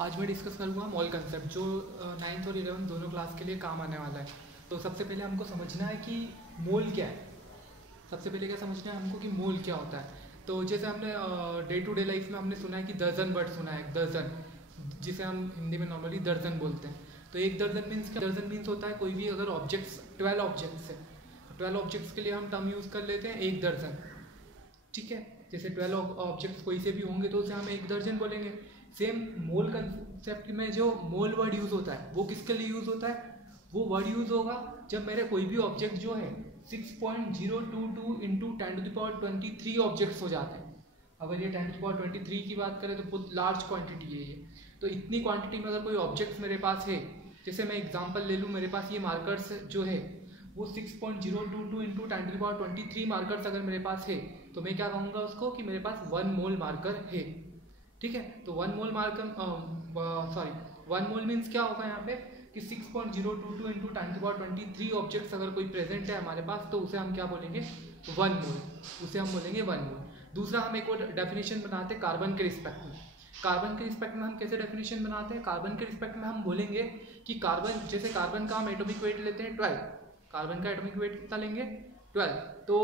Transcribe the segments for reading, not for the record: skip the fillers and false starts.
आज मैं डिस्कस करूँगा मोल कंसेप्ट जो 9th और 11th दोनों क्लास के लिए काम आने वाला है। तो सबसे पहले हमको समझना है कि मोल क्या है। सबसे पहले क्या समझना है हमको कि मोल क्या होता है। तो जैसे हमने डे टू डे लाइफ में हमने सुना है कि दर्जन वर्ड सुना है, दर्जन, जिसे हम हिंदी में नॉर्मली दर्जन बोलते हैं। तो एक दर्जन मीन्स क्या? दर्जन मीन्स होता है कोई भी अगर ऑब्जेक्ट्स 12 ऑब्जेक्ट्स है, 12 ऑब्जेक्ट्स के लिए हम टर्म यूज़ कर लेते हैं एक दर्जन। ठीक है, जैसे 12 ऑब्जेक्ट्स कोई से भी होंगे तो उसे हम एक दर्जन बोलेंगे। सेम मोल कंसेप्ट में जो मोल वर्ड यूज़ होता है वो किसके लिए यूज़ होता है? वो वर्ड यूज़ होगा जब मेरे कोई भी ऑब्जेक्ट जो है 6.022 इंटू 10⁻23 ऑब्जेक्ट्स हो जाते हैं। अगर ये 10⁻23 की बात करें तो बहुत लार्ज क्वांटिटी है ये। तो इतनी क्वांटिटी में अगर कोई ऑब्जेक्ट्स मेरे पास है, जैसे मैं एग्जांपल ले लूँ, मेरे पास ये मार्कर्स जो है वो 6.022 इंटू 10⁻23 मार्कर्स अगर मेरे पास है तो मैं क्या कहूँगा उसको कि मेरे पास 1 मोल मार्कर है। ठीक है, तो 1 मोल मार्कर 1 मोल मीन्स क्या होगा यहाँ पे कि 6.022 इंटू 10⁻23 ऑब्जेक्ट्स अगर कोई प्रेजेंट है हमारे पास तो उसे हम क्या बोलेंगे? 1 मोल। उसे हम बोलेंगे 1 मोल। दूसरा हम एक और डेफिनेशन बनाते हैं कार्बन के रिस्पेक्ट में। कार्बन के रिस्पेक्ट में हम कैसे डेफिनेशन बनाते हैं? कार्बन के रिस्पेक्ट में हम बोलेंगे कि कार्बन, जैसे कार्बन का हम एटॉमिक वेट लेते हैं 12, कार्बन का एटॉमिक वेट कितना लेंगे? 12। तो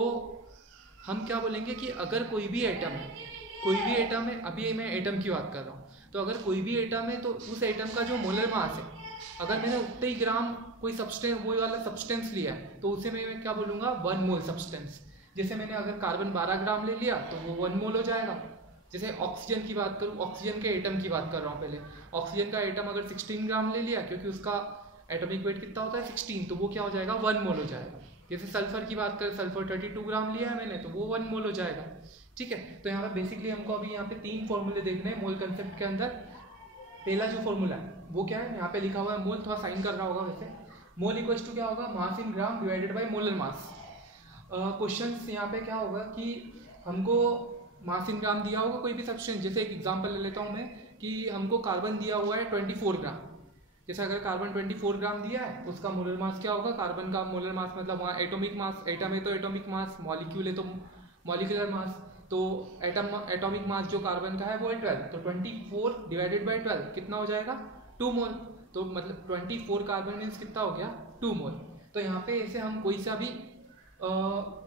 हम क्या बोलेंगे कि अगर कोई भी एटम है, कोई भी एटम है, अभी मैं एटम की बात कर रहा हूँ, तो अगर कोई भी एटम है तो उस एटम का जो मोलर मास है, अगर मैंने उतने ही ग्राम कोई सब्सटेंस, वो वाला सब्सटेंस लिया है तो उसे मैं क्या बोलूँगा? 1 मोल सब्सटेंस। जैसे मैंने अगर कार्बन 12 ग्राम ले लिया तो वो 1 मोल हो जाएगा। जैसे ऑक्सीजन की बात करूँ, ऑक्सीजन के एटम की बात कर रहा हूँ पहले, ऑक्सीजन का एटम अगर 16 ग्राम ले लिया, क्योंकि उसका एटॉमिक वेट कितना होता है 16, तो वो क्या हो जाएगा? 1 मोल हो जाएगा। जैसे सल्फर की बात करें, सल्फर 32 ग्राम लिया है मैंने तो वो 1 मोल हो जाएगा। ठीक है, तो यहाँ पे बेसिकली हमको अभी यहाँ पे 3 फॉर्मूले देखने हैं मोल कंसेप्ट के अंदर। पहला जो फॉर्मूला है वो क्या है? यहाँ पे लिखा हुआ है मोल, थोड़ा साइन कर रहा होगा वैसे। मोल इक्वल्स टू क्या होगा? Mass in gram divided by molar mass. Question यहाँ पे क्या होगा कि हमको मास इन ग्राम दिया होगा कोई भी सब्सटेंस। जैसे एक एग्जाम्पल ले लेता हूँ मैं कि हमको कार्बन दिया हुआ है 24 ग्राम। जैसे अगर कार्बन 24 ग्राम दिया है, उसका मोलर मास क्या होगा? कार्बन का मोलर मास मतलब वहाँ एटॉमिक मास, एटम है तो एटॉमिक मास, मॉलिक्यूल है तो मॉलिक्यूलर मास। तो एटॉमिक मास जो कार्बन का है वो है 12, तो 24 डिवाइडेड बाई 12 कितना हो जाएगा? 2 मोल। तो मतलब 24 कार्बन मीन्स कितना हो गया? 2 मोल। तो यहाँ पे ऐसे हम कोई सा भी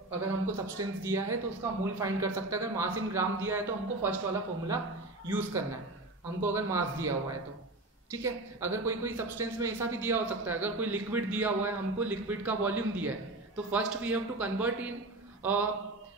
अगर हमको सब्सटेंस दिया है तो उसका मोल फाइंड कर सकते हैं। अगर मास इन ग्राम दिया है तो हमको फर्स्ट वाला फॉर्मूला यूज़ करना है, हमको अगर मास दिया हुआ है तो। ठीक है, अगर कोई सब्सटेंस में ऐसा भी दिया हो सकता है, अगर कोई लिक्विड दिया हुआ है, हमको लिक्विड का वॉल्यूम दिया है, तो first we have to convert in,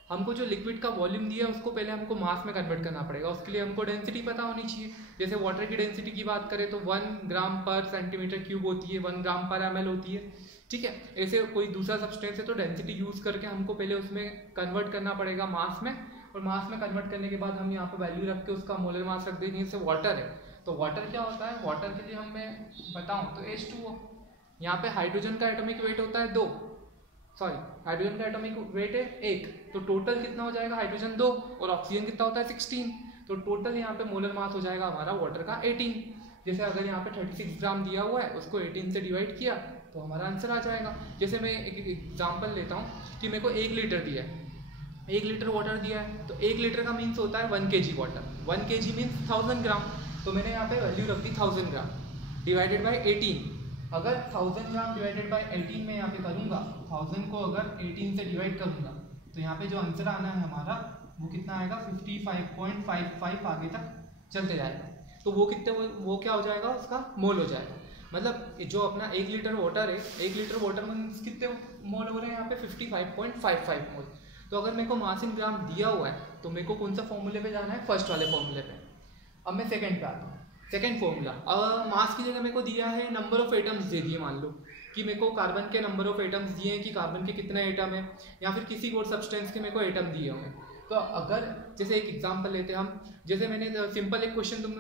हमको जो लिक्विड का वॉल्यूम दिया है उसको पहले हमको मास में कन्वर्ट करना पड़ेगा। उसके लिए हमको डेंसिटी पता होनी चाहिए। जैसे वाटर की डेंसिटी की बात करें तो 1 ग्राम पर सेंटीमीटर क्यूब होती है, 1 ग्राम पर ml होती है। ठीक है, ऐसे कोई दूसरा सब्सटेंस है तो डेंसिटी यूज़ करके हमको पहले उसमें कन्वर्ट करना पड़ेगा मास में, और मास में कन्वर्ट करने के बाद हम यहाँ पर वैल्यू रख के उसका मोलर मास रख देंगे। जैसे वाटर है तो वाटर क्या होता है? वाटर के लिए हम मैं बताऊँ तो H2O। यहाँ पे हाइड्रोजन का एटॉमिक वेट होता है 2, हाइड्रोजन का एटॉमिक वेट है 1, तो टोटल कितना हो जाएगा? हाइड्रोजन 2 और ऑक्सीजन कितना होता है 16, तो टोटल यहाँ पे मोलर मास हो जाएगा हमारा वाटर का 18। जैसे अगर यहाँ पे 36 ग्राम दिया हुआ है, उसको 18 से डिवाइड किया तो हमारा आंसर आ जाएगा। जैसे मैं एक एग्जाम्पल लेता हूँ कि मेरे को 1 लीटर दिया है, 1 लीटर वाटर दिया है, तो 1 लीटर का मीन्स होता है 1 kg वाटर। 1 kg मीन्स 1000 ग्राम, तो मैंने यहाँ पे वैल्यू रख दी 1000 ग्राम डिवाइडेड बाई 18। अगर 1000 ग्राम डिवाइडेड बाई 18 में यहाँ पे करूँगा, 1000 को अगर 18 से डिवाइड करूँगा तो यहाँ पे जो आंसर आना है हमारा वो कितना आएगा? 55.55 आगे तक चलते जाएगा। तो वो कितने, वो क्या हो जाएगा? उसका मोल हो जाएगा। मतलब जो अपना 1 लीटर वाटर है, 1 लीटर वाटर में कितने मोल हो रहे हैं यहाँ पे? 55.55 मोल। तो अगर मेरे को मास इन ग्राम दिया हुआ है तो मेरे को कौन सा फॉर्मूले पे जाना है? फर्स्ट वाले फॉर्मूले पे। अब मैं सेकंड पे आता हूँ। सेकंड फॉर्मूला, मास की जगह मेरे को दिया है नंबर ऑफ एटम्स दे दिए। मान लो कि मेरे को कार्बन के नंबर ऑफ एटम्स दिए हैं कि कार्बन के कितने एटम है, या फिर किसी और सब्सटेंस के मेरे को एटम दिए होंगे। तो अगर जैसे एक एग्जांपल लेते हैं हम, जैसे मैंने सिंपल एक क्वेश्चन तुम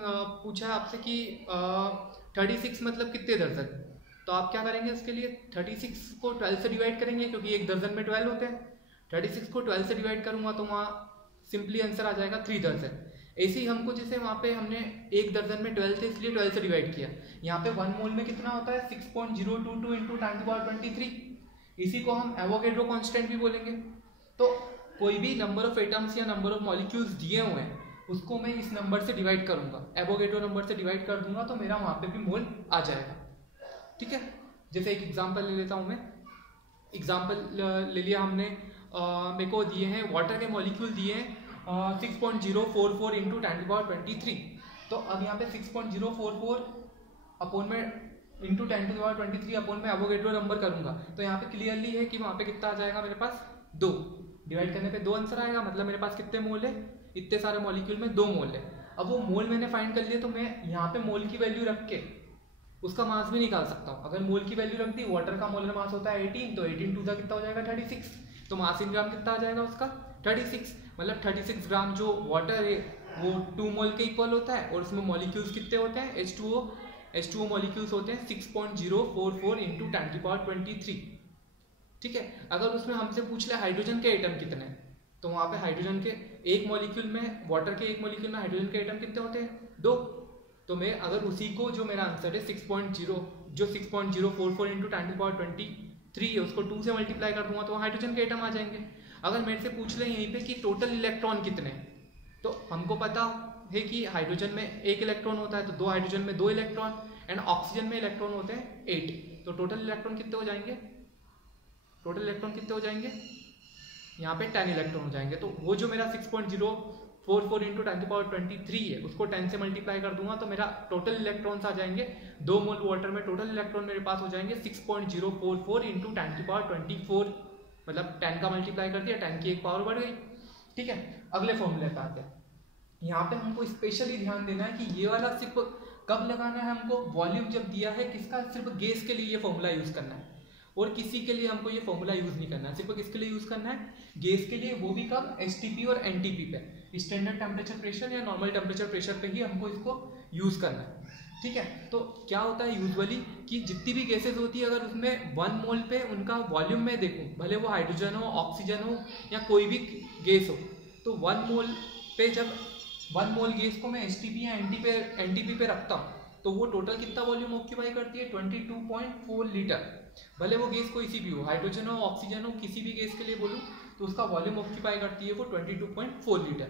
पूछा है आपसे कि 36 मतलब कितने दर्जन, तो आप क्या करेंगे उसके लिए? 36 को 12 से डिवाइड करेंगे, क्योंकि एक दर्जन में 12 होते हैं। 36 को 12 से डिवाइड करूँगा तो वहाँ सिंपली आंसर आ जाएगा 3 दर्जन। ऐसे ही हमको जैसे वहाँ पे हमने एक दर्जन में 12 थे इसलिए 12 से डिवाइड किया। यहाँ पे 1 मोल में कितना होता है? 6.022 इंटू 10⁻23। इसी को हम एवोगैड्रो कांस्टेंट भी बोलेंगे। तो कोई भी नंबर ऑफ एटम्स या नंबर ऑफ मॉलिक्यूल्स दिए हुए हैं उसको मैं इस नंबर से डिवाइड करूंगा, एवोगैड्रो नंबर से डिवाइड कर दूंगा, तो मेरा वहाँ पे भी मोल आ जाएगा। ठीक है, जैसे एक एग्जांपल ले लेता हूँ मैं। एग्जांपल ले लिया हमने, मेरे को दिए हैं वाटर के मॉलिक्यूल दिए हैं 6.044 इंटू 10⁻23। तो अब यहाँ पे 6.044 अपोन में इंटू 10⁻23 अपोन में एवोगैड्रो नंबर करूंगा, तो यहाँ पे क्लियरली है कि वहाँ पे कितना आ जाएगा मेरे पास 2। डिवाइड करने पे 2 आंसर आएगा, मतलब मेरे पास कितने मोल है, इतने सारे मॉलिक्यूल में 2 मोल है। अब वो मोल मैंने फाइंड कर लिए, तो मैं यहाँ पे मोल की वैल्यू रख के उसका मास भी निकाल सकता हूँ। अगर मोल की वैल्यू रख दी, वाटर का मोलर मास होता है 18, तो 18 टू सा कितना हो जाएगा 36, तो मास इन ग्राम कितना आ जाएगा उसका 36, मतलब 36 ग्राम जो वाटर है वो 2 मोल के इक्वल होता है, और उसमें मॉलिक्यूल्स कितने होते हैं, H2O मॉलिक्यूल्स होते हैं 6.044 इंटू 10⁻23। ठीक है, अगर उसमें हमसे पूछ ले हाइड्रोजन के एटम कितने, तो वहाँ पे हाइड्रोजन के एक मॉलिक्यूल में, वाटर के एक मॉलिक्यूल में हाइड्रोजन के एटम कितने होते हैं 2। तो मैं अगर उसी को, जो मेरा आंसर है 6.044 इंटू 10⁻23 है, उसको 2 से मल्टीप्लाई कर दूंगा तो हाइड्रोजन के एटम आ जाएंगे। अगर मेरे से पूछ ले यहीं पे कि टोटल इलेक्ट्रॉन कितने, तो हमको पता है कि हाइड्रोजन में 1 इलेक्ट्रॉन होता है, तो 2 हाइड्रोजन में 2 इलेक्ट्रॉन, एंड ऑक्सीजन में इलेक्ट्रॉन होते हैं 8, तो टोटल इलेक्ट्रॉन कितने हो जाएंगे, टोटल इलेक्ट्रॉन कितने हो जाएंगे, यहाँ पे 10 इलेक्ट्रॉन हो जाएंगे। तो वो जो मेरा 6.044 इंटू 10⁻23 है, उसको 10 से मल्टीप्लाई कर दूंगा तो मेरा टोटल इलेक्ट्रॉन्स आ जाएंगे 2 मोल वाटर में टोटल इलेक्ट्रॉन मेरे पास हो जाएंगे 6.044 इंटू 10⁻24, मतलब 10 का मल्टीप्लाई कर दिया, 10 की एक पावर बढ़ गई। ठीक है, अगले फॉर्मूले पे आते हैं। यहाँ पे हमको स्पेशली ध्यान देना है कि ये वाला सिर्फ कब लगाना है हमको, वॉल्यूम जब दिया है किसका, सिर्फ गैस के लिए ये फॉर्मूला यूज करना है, और किसी के लिए हमको ये फॉर्मूला यूज नहीं करना है। सिर्फ किसके लिए यूज करना है, गैस के लिए, वो भी कब, एसटीपी और एनटीपी पे, स्टैंडर्ड टेम्परेचर प्रेशर या नॉर्मल टेम्परेचर प्रेशर पे ही हमको इसको यूज करना है। ठीक है, तो क्या होता है यूजुअली कि जितनी भी गैसेज होती है, अगर उसमें 1 मोल पे उनका वॉल्यूम में देखूं, भले वो हाइड्रोजन हो, ऑक्सीजन हो, या कोई भी गैस हो, तो 1 मोल पे जब 1 मोल गैस को मैं एसटीपी या एनटीपी पे रखता हूँ, तो वो टोटल कितना वॉल्यूम ऑक्यूपाई करती है 22.4 लीटर। भले वो गैस कोई सी भी हो, हाइड्रोजन हो, ऑक्सीजन हो, किसी भी गैस के लिए बोलूँ तो उसका वॉल्यूम ऑक्यूपाई करती है वो 22.4 लीटर।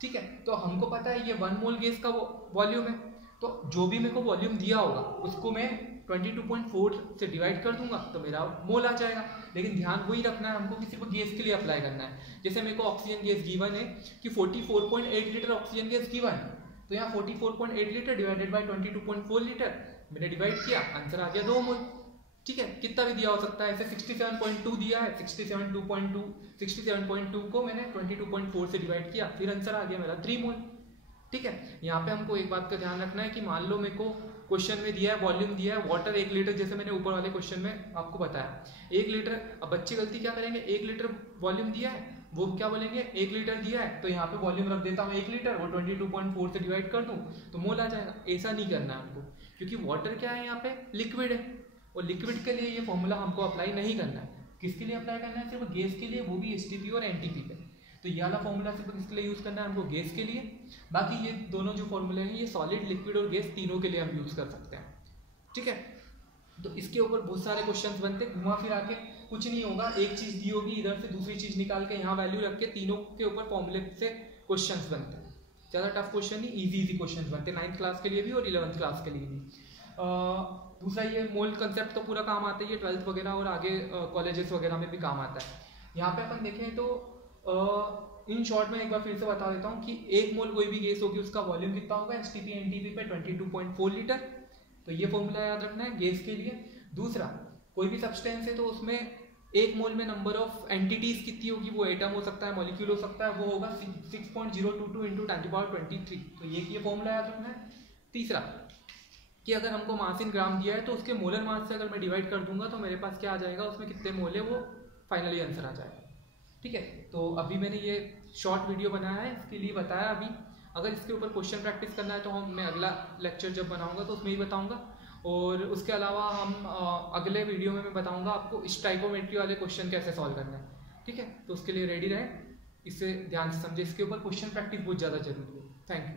ठीक है, तो हमको पता है ये 1 मोल गैस का वॉल्यूम है, तो जो भी मेरे को वॉल्यूम दिया होगा उसको मैं 22.4 से डिवाइड कर दूंगा तो मेरा मोल आ जाएगा। लेकिन ध्यान वही रखना है हमको कि सिर्फ गैस के लिए अप्लाई करना है। जैसे मेरे को ऑक्सीजन गैस गिवन है कि 44.8 लीटर ऑक्सीजन गैस गिवन है, तो यहाँ 44.8 लीटर डिवाइडेड बाय 22.4 लीटर मैंने डिवाइड किया, आंसर आ गया 2 मोल। ठीक है, कितना भी दिया हो सकता है, ऐसे 67.2 दिया है, 67.2 को मैंने 22.4 से डिवाइड किया, फिर आंसर आ गया मेरा 3 मोल। ठीक है, यहाँ पे हमको एक बात का ध्यान रखना है कि मान लो मेरे को क्वेश्चन में दिया है वॉल्यूम दिया है वाटर 1 लीटर, जैसे मैंने ऊपर वाले क्वेश्चन में आपको बताया 1 लीटर। अब बच्चे गलती क्या करेंगे, 1 लीटर वॉल्यूम दिया है, वो क्या बोलेंगे 1 लीटर दिया है तो यहाँ पे वॉल्यूम रख देता हूँ 1 लीटर, वो 22.4 से डिवाइड कर दूँ तो मोल आ जाएगा। ऐसा नहीं करना है हमको, क्योंकि वाटर क्या है, यहाँ पे लिक्विड है, और लिक्विड के लिए ये फॉर्मूला हमको अप्लाई नहीं करना है। किसके लिए अप्लाई करना है, सिर्फ गैस के लिए, वो भी एसटीपी और एनटीपी पे। तो ये वाला फॉर्मूला सिर्फ किसके लिए यूज करना है हमको, गैस के लिए। बाकी ये दोनों जो फॉर्मूले हैं ये सॉलिड, लिक्विड और गैस तीनों के लिए हम यूज कर सकते हैं। ठीक है, तो इसके ऊपर बहुत सारे क्वेश्चंस बनते हैं, घुमा फिरा के कुछ नहीं होगा, एक चीज दी होगी, इधर से दूसरी चीज निकाल के यहाँ वैल्यू रख के तीनों के ऊपर फॉर्मूले से क्वेश्चंस बनते हैं। ज़्यादा टफ क्वेश्चन नहीं, इजी क्वेश्चंस बनते हैं 9th क्लास के लिए भी और 11th क्लास के लिए भी। दूसरा ये मोल कंसेप्ट तो पूरा काम आता है, ये 12th वगैरह और आगे कॉलेजेस वगैरह में भी काम आता है। यहाँ पे अपन देखें तो इन शॉर्ट में एक बार फिर से बता देता हूँ कि 1 मोल कोई भी गैस होगी उसका वॉल्यूम कितना होगा, एसटीपी एनटीपी पे 22.4 लीटर। तो ये फॉर्मूला याद रखना है गैस के लिए। दूसरा, कोई भी सब्सटेंस है तो उसमें 1 मोल में नंबर ऑफ एंटिटीज कितनी होगी, वो एटम हो सकता है, मॉलिक्यूल हो सकता है, वो होगा 6.022 इंटू 10⁻23। तो ये फॉर्मूला याद रखना है। तीसरा कि अगर हमको मास इन ग्राम दिया है तो उसके मोलर मास से अगर मैं डिवाइड कर दूंगा तो मेरे पास क्या आ जाएगा, उसमें कितने मोल है वो फाइनली आंसर आ जाएगा। ठीक है, तो अभी मैंने ये शॉर्ट वीडियो बनाया है, इसके लिए बताया अभी। अगर इसके ऊपर क्वेश्चन प्रैक्टिस करना है तो मैं अगला लेक्चर जब बनाऊंगा तो उसमें ही बताऊंगा, और उसके अलावा हम अगले वीडियो में मैं बताऊंगा आपको स्टाइकोमेट्री वाले क्वेश्चन कैसे सॉल्व करना है। ठीक है, तो उसके लिए रेडी रहें, इससे ध्यान से समझे, इसके ऊपर क्वेश्चन प्रैक्टिस बहुत ज़्यादा जरूरी है। Thank you.